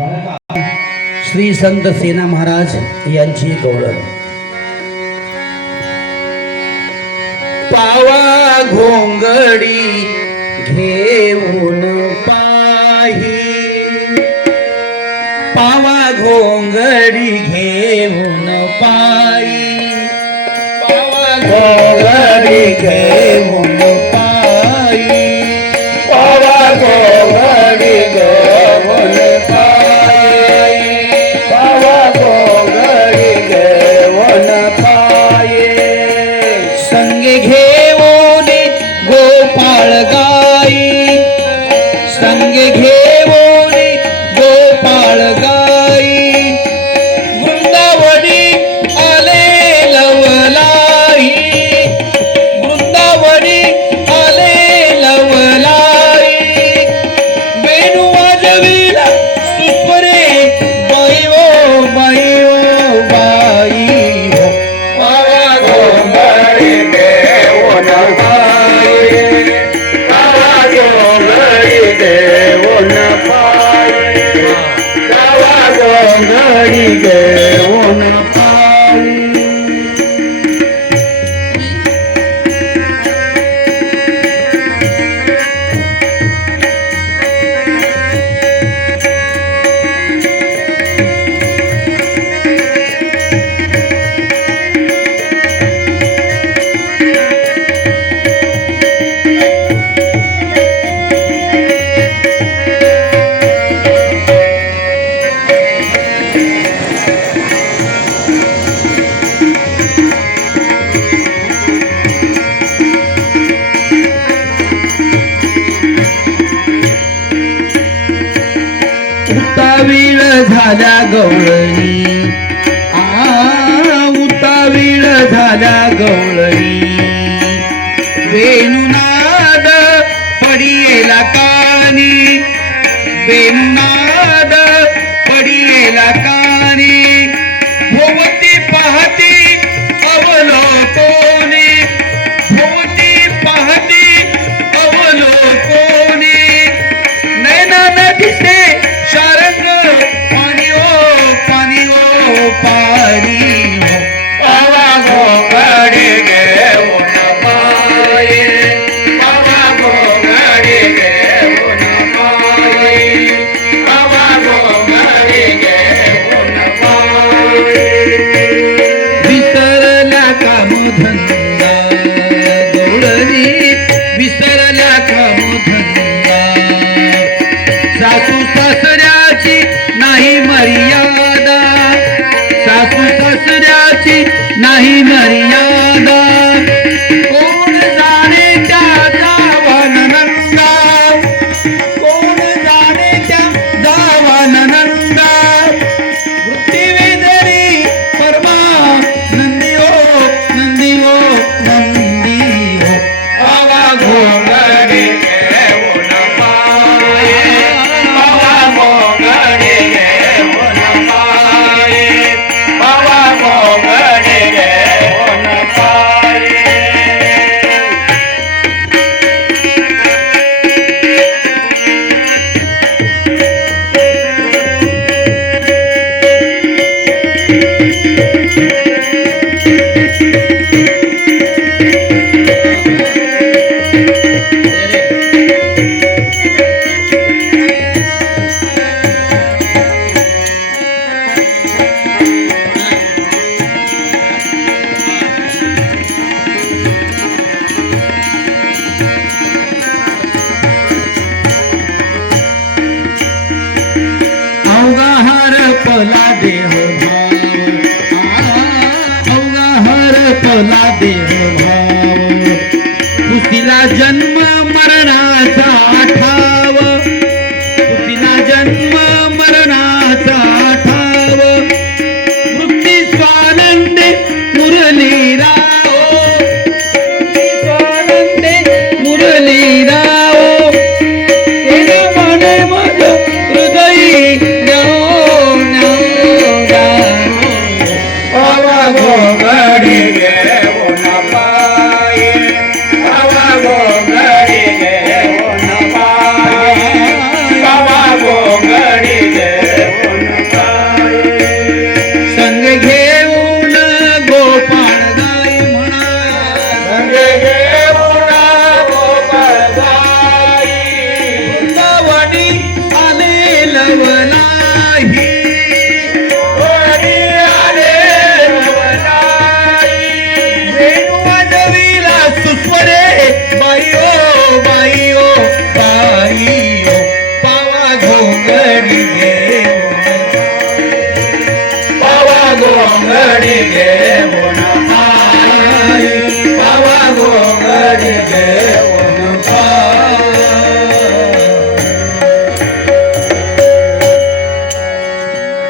श्री संत सेना महाराज यांची गवळण. पावा घोंगडी घेऊन पाही, पावा घोंगडी घेऊन पायी, पावा घोंगडी घेऊन पायी, पावा घोंगडी घेऊन पायी, पावा घोंगडी घेऊन पायी. संगे घेऊन गोपाळ गाई, संगे घेऊन गोपाळ गाई, वृंदावनी आले लवलाई, वृंदावनी आले लवलाई. वेणू वाजविला सुस्वरे बाई ओ बाई ओ बाई हो. पावा घोंगडी घेऊन पायी, पावा घोंगडी घेऊन पायी, पावा घोंगडी घेऊन पायी. उतावीळ झाल्या गवळणी, उतावीळ झाल्या गवळणी. वेणुनाद पडियेला कानी, वेणुनाद पडियेला कानी. भोवती पाहती अवलोकोनी, भोवती पाहती अवलोकोनी. नैना दिसे शारंग पाणी ओ पाणी ओ पाणी हो. पावा घोंगडी घेऊन पायी, पावा घोंगडी घेऊन पायी, पावा घोंगडी घेऊन पायी. विसरला कामधंदा गवळणी, विसरला कामधंदा. सासू सासऱ्याची नाही मर्यादा, सासू सासऱ्याची नाही मर्यादा. कोण जाणे त्या जावन नंदा, कोण जाणे त्या जावन नंदा. वृत्तीवेदरी परमा नंदी ओ नंदी ओ नंदी हो. पावा घोंगडी घेऊन पायी, पावा घोंगडी घेऊन पायी, पावा घोंगडी घेऊन पायी. अवघा हरपला देह भाव, अवघा हरपला देह भाव. तुझीला जन्म मरणाचा ठाव, तुझीला जन्म मरणाचा ठाव. वृत्ती स्वानंदे मुरली राव, वृत्ती स्वानंदे मुरली राव. तेरा मन मज हृदयी न्याओ न्याओ न्याओ. सवंगडी गेले होणार